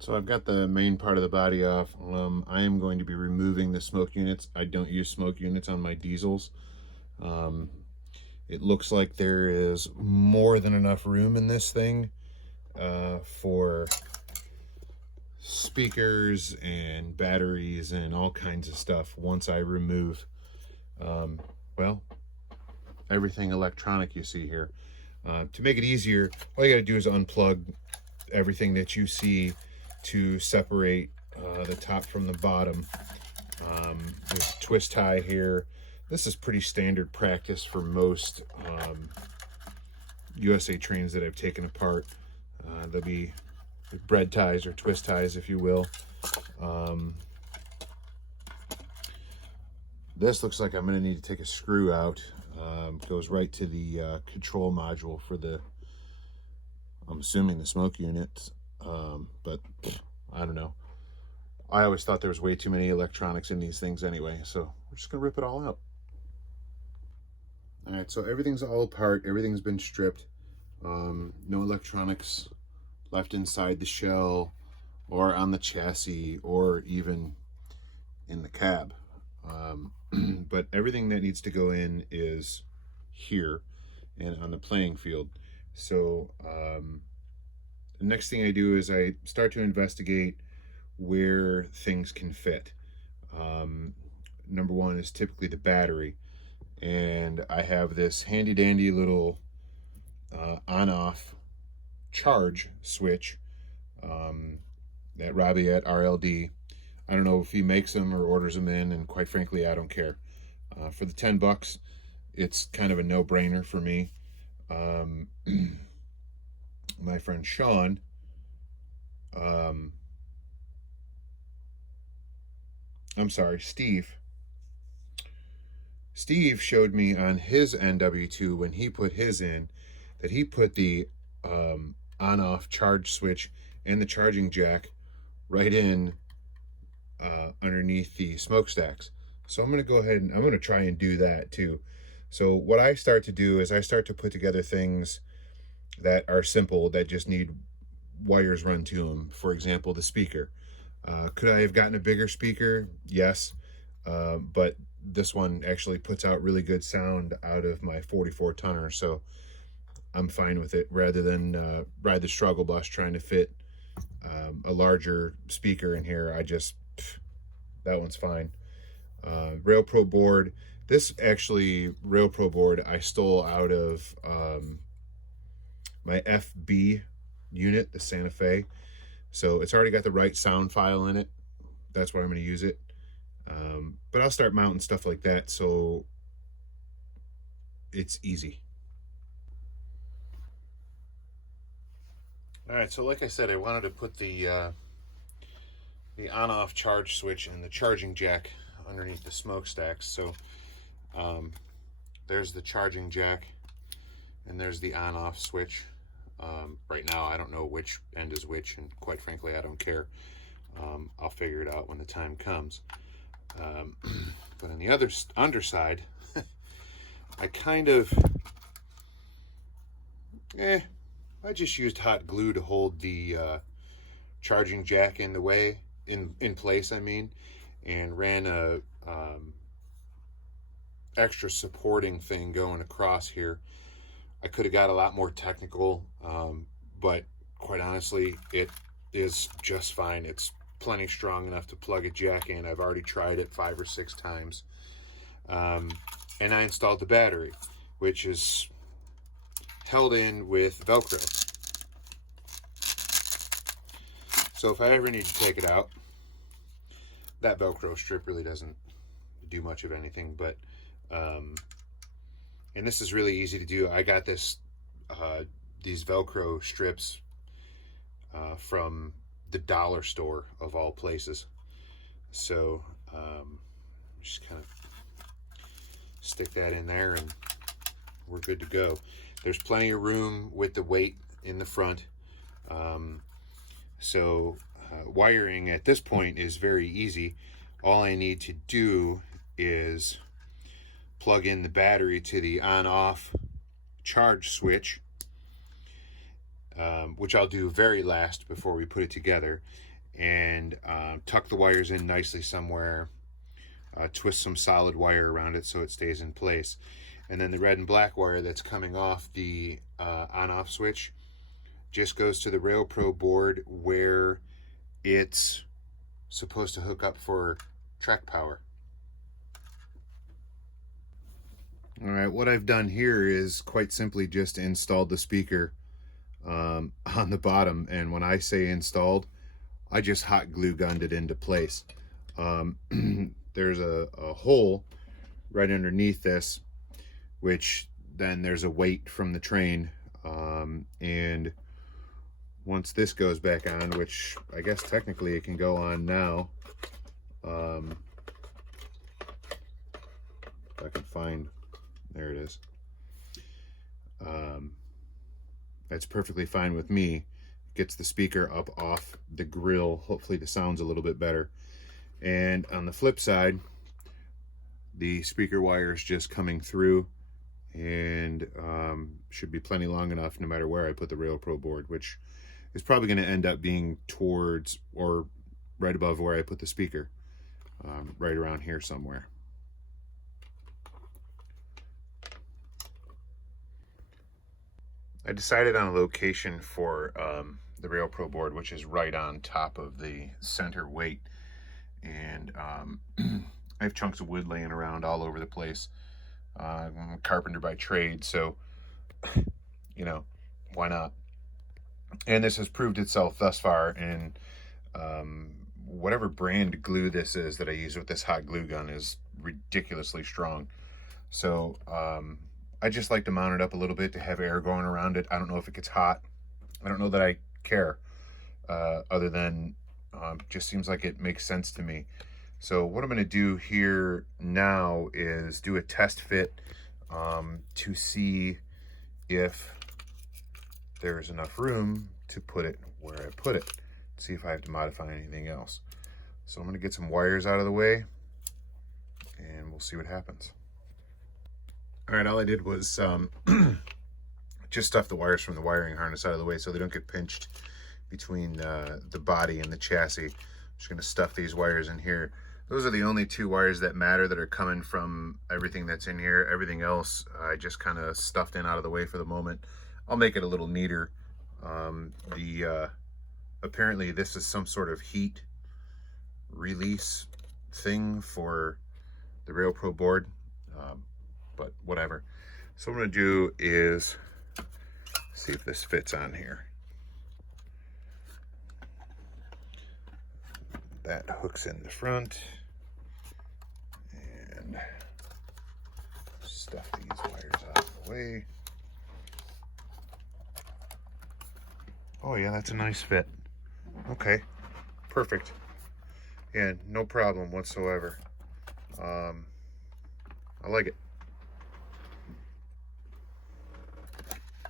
So I've got the main part of the body off. I am going to be removing the smoke units. I don't use smoke units on my diesels. Um, it looks like there is more than enough room in this thing for speakers and batteries and all kinds of stuff once I remove, well, everything electronic you see here. To make it easier, all you got to do is unplug everything that you see to separate the top from the bottom. There's a twist tie here. This is pretty standard practice for most USA trains that I've taken apart. They'll be bread ties or twist ties, if you will. This looks like I'm going to need to take a screw out. Goes right to the control module for the, I'm assuming, the smoke unit. But I don't know. I always thought there was way too many electronics in these things anyway, so we're just going to rip it all out. All right, so everything's all apart. Everything's been stripped. No electronics left inside the shell or on the chassis or even in the cab. But everything that needs to go in is here and on the playing field. So the next thing I do is I start to investigate where things can fit. Number one is typically the battery. And I have this handy dandy little on-off charge switch that Robbie at RLD. I don't know if he makes them or orders them in, and quite frankly, I don't care. For the $10, it's kind of a no-brainer for me. My friend Sean, Steve. Steve showed me on his NW2 when he put his in that he put the on-off charge switch and the charging jack right in underneath the smokestacks. So I'm going to go ahead and I'm going to try and do that too. So what I start to do is I start to put together things that are simple, that just need wires run to them. For example, the speaker. Could I have gotten a bigger speaker? Yes. But this one actually puts out really good sound out of my 44 tonner, so I'm fine with it, rather than ride the struggle bus trying to fit a larger speaker in here. That one's fine. Railpro board. This actually, Railpro board, I stole out of my FB unit, the Santa Fe. So it's already got the right sound file in it. That's why I'm going to use it. But I'll start mounting stuff like that so it's easy. All right, so like I said, I wanted to put the on-off charge switch and the charging jack underneath the smokestacks. So there's the charging jack and there's the on-off switch. Right now, I don't know which end is which, and quite frankly, I don't care. I'll figure it out when the time comes. But on the other underside, I kind of, I just used hot glue to hold the charging jack in place, I mean, and ran a extra supporting thing going across here. I could have got a lot more technical, but quite honestly, it is just fine. It's plenty strong enough to plug a jack in. I've already tried it 5 or 6 times. And I installed the battery, which is held in with Velcro. So if I ever need to take it out, that Velcro strip really doesn't do much of anything, but and this is really easy to do. I got these Velcro strips from the dollar store of all places. So just kind of stick that in there and we're good to go. There's plenty of room with the weight in the front. So wiring at this point is very easy. All I need to do is plug in the battery to the on-off charge switch, which I'll do very last before we put it together. and tuck the wires in nicely somewhere. Twist some solid wire around it so it stays in place. And then the red and black wire that's coming off the on-off switch just goes to the Railpro board where it's supposed to hook up for track power. All right, what I've done here is quite simply just installed the speaker on the bottom, and when I say installed, I just hot glue gunned it into place. There's a hole right underneath this, which then there's a weight from the train, and once this goes back on, which I guess technically it can go on now, if I can find, there it is. That's perfectly fine with me. Gets the speaker up off the grill. Hopefully the sound's a little bit better. And on the flip side, the speaker wire is just coming through, and should be plenty long enough no matter where I put the Railpro board, which is probably going to end up being towards or right above where I put the speaker, right around here somewhere. I decided on a location for the Railpro board, which is right on top of the center weight. And I have chunks of wood laying around all over the place. I'm a carpenter by trade, so, you know, why not? And this has proved itself thus far in whatever brand glue this is that I use with this hot glue gun is ridiculously strong. So I just like to mount it up a little bit to have air going around it. I don't know if it gets hot. I don't know that I care, other than just seems like it makes sense to me. So what I'm going to do here now is do a test fit to see if there's enough room to put it where I put it. See if I have to modify anything else. So I'm going to get some wires out of the way, and we'll see what happens. All right, all I did was just stuff the wires from the wiring harness out of the way so they don't get pinched between the body and the chassis. I'm just going to stuff these wires in here. Those are the only two wires that matter that are coming from everything that's in here. Everything else I just kind of stuffed in out of the way for the moment. I'll make it a little neater. Apparently this is some sort of heat release thing for the Railpro board, but whatever. So what I'm going to do is see if this fits on here. That hooks in the front, and stuff these wires out of the way. Oh yeah, that's a nice fit. Okay, perfect. Yeah, no problem whatsoever. I like it.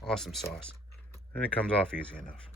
Awesome sauce. And it comes off easy enough.